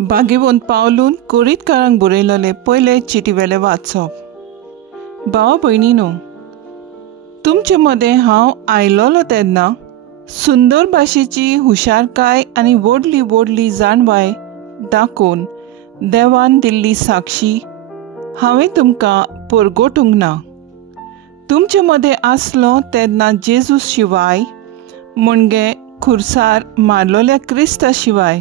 बागेवून पावलून कोरीतकारांक बरयलेले पयले चिटीवेले वाचप। भावा भयणीनो, तुमचे मदें हांव आयलोलो तेन्ना सुंदर भाशेची हुशारकाय आनी व्हडली व्हडली जाणवाय दाखोवन देवान दिल्ली साक्षी हांवें तुमकां परगोटूंक ना। तुमचे मदें आसलो तेन्ना जेजू शिवाय म्हणजे खुर्सार मारलोल्या क्रिस्ता शिवाय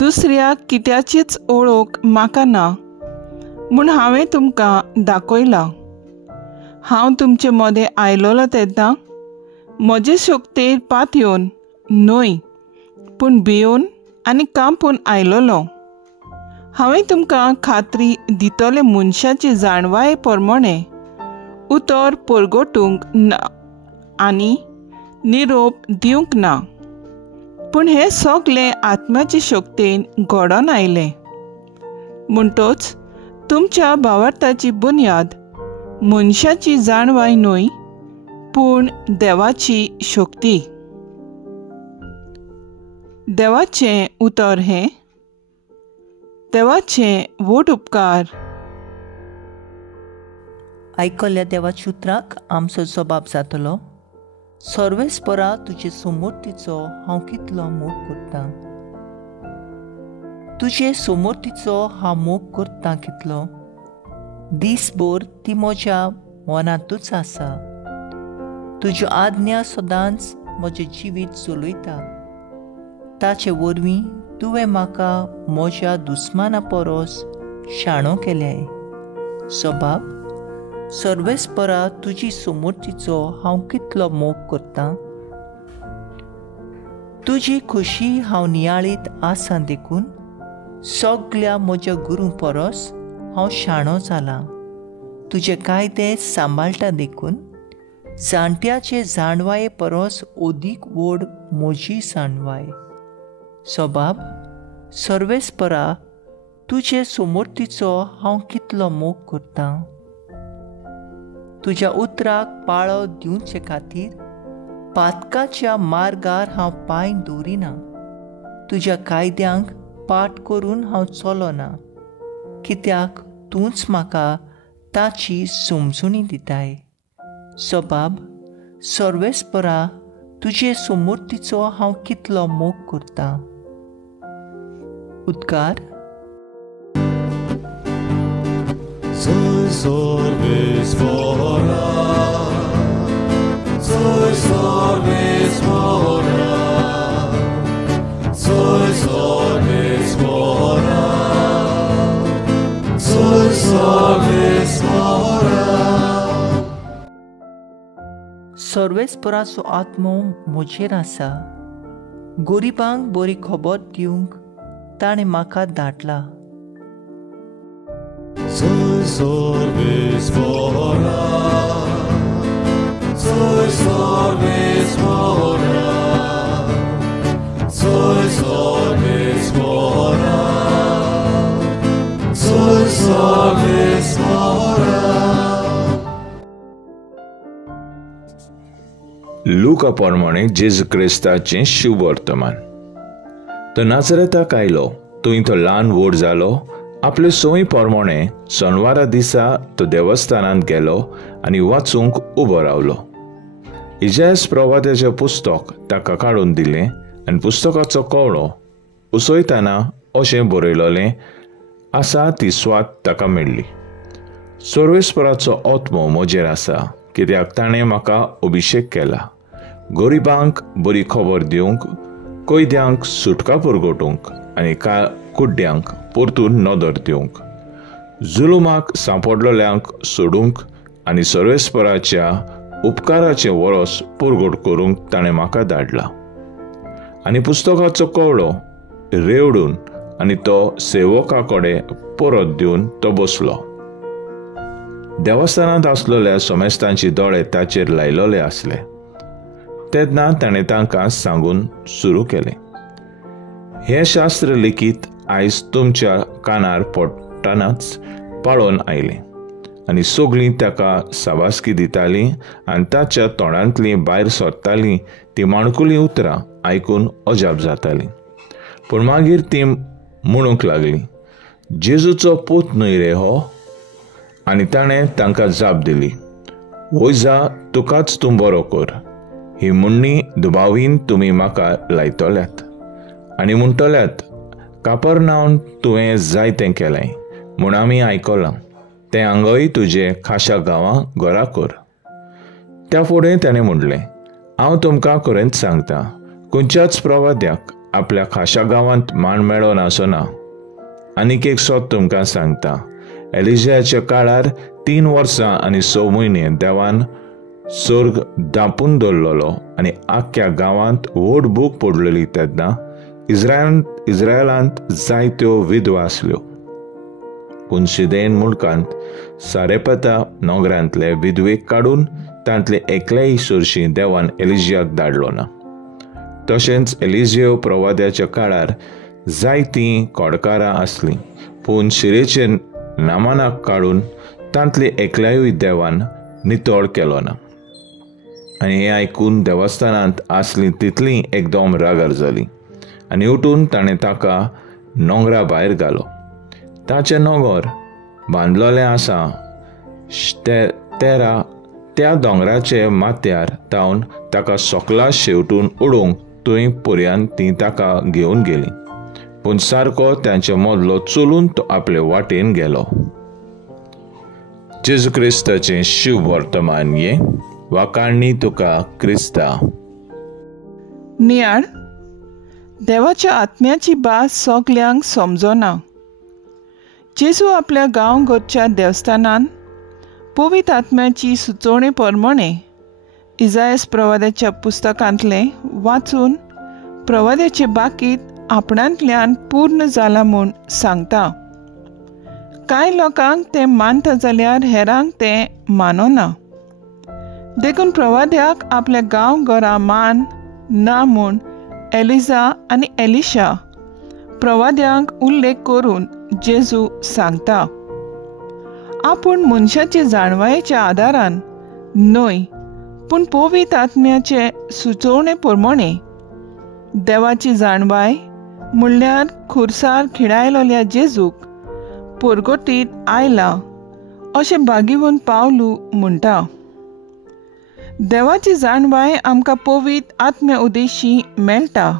दुसऱ्या कित्याचीच ओळख म्हाका ना म्हूण हांवें तुमकां दाखयलां। हांव तुमचे मदें आयलोलो तेन्ना म्हजे शक्तेर पातयेवन न्हय पूण भियोन आनी कांपून आयलोलो। हांवें तुमकां खात्री दितले मनशाची जाणवाये प्रमाणे उतर परगोटूंक ना आनी निरोप दिवंक ना, पूण हें सगलें आत्म्याचे शक्तीन घडोवन आयलें। म्हणटच तुमच्या भावार्थाची बुन्याद मनशाची जाणवाय न्हय पूण देवाची शक्ती। देवाचें उतर हें, देवाचे व्हड उपकार। आयकल्ल्या देवाच्या उतराक आमचो जबाब जातलो, सर्वेस्परा तुजे समोर्तीचो हांव कितलो मोग करतां। तुजे समोर्तीचो हांव मोग करतां कितलो, दिसभर ती म्हज्या मनांतूच आसा। तुज्यो आज्ञा सदांच म्हजें जिवीत चलयता। ताचे वरवीं तुवें म्हाका म्हज्या दुस्माना परस शाणो केल्याय। सबाब, सर्वेस्परा तुजी समोर्तीचो हांव कितलो मोग करतां। तुजी खुशी हांव नियाळीत आसां देखून सगल्या म्हज्या गुरू परस हांव शाणो जालां। तुजे कायदे सांबाळटा देखून जाणट्याचे जाणवाये परस ओदीक व्हड म्हजी जाणवाय। सबाब, सर्वेस्परा तुजे समोर्तीचो हांव कितलो मोग करतां। तुज्या उतराक पाळो दिवचे खातीर पातकाच्या मार्गार हांव पांय दवरिना। तुज्या कायद्यांक पाठ करून हांव चलोना, कित्याक तूंच म्हाका ताची समजुणी दिताय। सबाब, सर्वेस्परा तुजे समोर्तीचो हांव कितलो मोग करतां। उद्गार। Soy sorvespora, soy sorvespora, soy sorvespora, soy sorvespora. सर्वेस्पराचो आत्मो म्हजेर आसा। गरिबांक बरी खबर दिवंक ताणें म्हाका धाडला। Soy sorvespora, soy sorvespora, soy sorvespora, soy sorvespora. लूका प्रमाणे जेजू क्रिस्ताचें शुभ वर्तमान। तो नाजरेताक आयलो, थंय तो ल्हान व्हड जालो। आपले सोयी प्रमाणे शेनवारा दिसा तो देवस्थानांत गेलो आनी वाचूंक उबो रावलो। इजायास प्रवाद्याचें पुस्तक ताका काडून दिलें आनी पुस्तकाचो कवळो उसयतना अशें बरयलोलें आसा ती स्वाद ताका मेळ्ळी। सर्वेस्पराचो आत्मो म्हजेर आसा, कित्याक ताणें म्हाका अभिशेक केला, गरिबांक बरी खबर दिवंक, कैद्यांक सुटका परगोटूंक आनी कुड्ड्यांक परतून नदर दिवंक, जुलुमाक सांपडलेल्यांक सोडूंक आनी सर्वेस्पराच्या उपकाराचें वरोस परगट करूंक ताणें म्हाका धाडला। आनी पुस्तकाचो कवळो रेवडून आनी तो सेवका कडेन परत दिवन तो बसलो। देवस्थानांत आसलेल्या सोमेस्तांचे दोळे ताचेर लायलोले आसले। तेन्ना ताणें तांकां सांगून सुरू केलें, हें शास्त्र लेखीत आयज तुमच्या कानार पडटनाच पाळोवन आयलें। आनी सगळीं ताका साबासकी दितालीं आनी ताच्या तोंडांतलीं भायर सरतालीं ती माणकुलीं उतरां आयकून अजाप जातालीं। पूण मागीर ती म्हणूंक लागली, जेजूचो पूत न्हय रे हो? आनी ताणें तांकां जाप दिली, वय जा, तुकाच तूं बरो कर. ही म्हणणी दुबावीन तुमी म्हाका लायतल्यात आनी म्हणटल्यात, कापरनाहून तुवें जायतें केलें म्हूण आमी आयकलां, तें हांगय तुजे खाशा गांवां घरा कर. त्या फुडें ताणें म्हणलें, हांव तुमकां खरेंच सांगतां, खंयच्याच प्रवाद्याक आपल्या खाशा गांवांत मान मेळोन आसना. आनीक एक सोत तुमकां सांगतां, एलिजाच्या काळार 3 वर्सां आनी 6 म्हयने देवान सर्ग धांपून दवरलेलो आनी आख्ख्या गांवांत व्हड भूक पडलेली तेन्ना इस्रायलांत जायत्यो विधवा आसल्यो. पूण शिदेन मुल्कांत सारेपता नोगरांतले विधवेक काडून तांतले एकलेय सुरशी देवान एलिजाक धाडलो ना. तशेंच एलिजेव प्रवाद्याच्या काळार जायतीं कोडकारां आसलीं, पूण शिरेचे नामानाक काडून तांतले एकल्यायूय देवान नितळ केलो ना. आनी हें आयकून देवस्थानांत आसलीं तितलीं एकदम रागार जालीं आनी उठून ताणें ताका नोंगरा भायर घालो. ताचें नोंगर बांदलोलें आसा त्या दोंगराचे माथ्यार तावन ताका सोकला शेवटून उडोवंक थंय पर्यंत तीं ताका घेवन गेलीं. पूण सारको तांचे मदलो चलून तो आपले वाटेन गेलो. जेजू क्रिस्ताचें शुभ वर्तमान ये वाकाणणी तुका क्रिस्ता. नियाळ, देवाच्या आत्म्याची भास सगल्यांक समजना. जेजू आपल्या गांवघरच्या देवस्थानान पवित्र आत्म्याची सुचोवणे प्रमाणे इसायास प्रवाद्याच्या पुस्तकांतले वाचून प्रवाद्याचे बाकीत आपणांतल्यान पूर्ण जाला म्हूण सांगता. कांय लोकांक तें मानता जाल्यार हेरांक तें मानना. देखून प्रवाद्याक आपल्या गांवघरा मान ना म्हूण एलिजा आनी एलिशा प्रवाद्यांक उल्लेख करून जेजू सांगता. आपूण मनशाचे जाणवायेच्या आदारान न्हय, पूण पवित्र आत्म्याचे सुचोवणे प्रमाणे देवाची जाणवाय म्हणल्यार खुर्सार खिणायलोल्या जेजूक परगतीत आयला अशें भागिवून पावलू म्हणटा. देवाची जाणवाय आमकां पवित्र आत्म्या उदेशी मेळटा.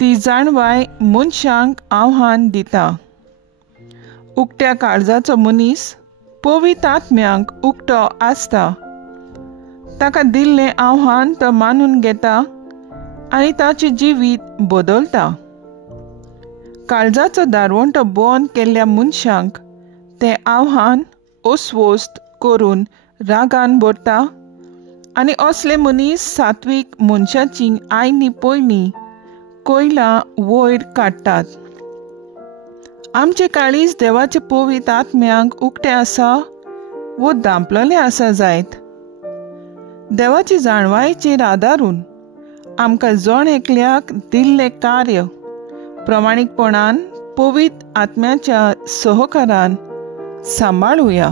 ती जाणवाय मनशांक आव्हान दिता. उक्त्या काळजाचो मनीस पवित्र आत्म्यांक उक्तो आसता. ताका दिल्लें आव्हान तो मानून घेता आनी ताचें जिवीत बदलता. काळजाचो दारवंटो बंद केल्ल्या मनशांक तें आव्हान अस्वस्थ करून रागान भरता आनी असले मनीस सात्वीक मनशाची आयनी पयलीं कोयला वयर काडटात. आमचे काळीज देवाच्या पवित्र आत्म्यांक उक्तें आसा वो धांपलोलें आसा जायत. देवाची जाणवायेचेर आदारून आमकां जण एकल्याक दिल्लें कार्य प्रमाणीकपणान पवित्र आत्म्याच्या सहकारान सांबाळुया.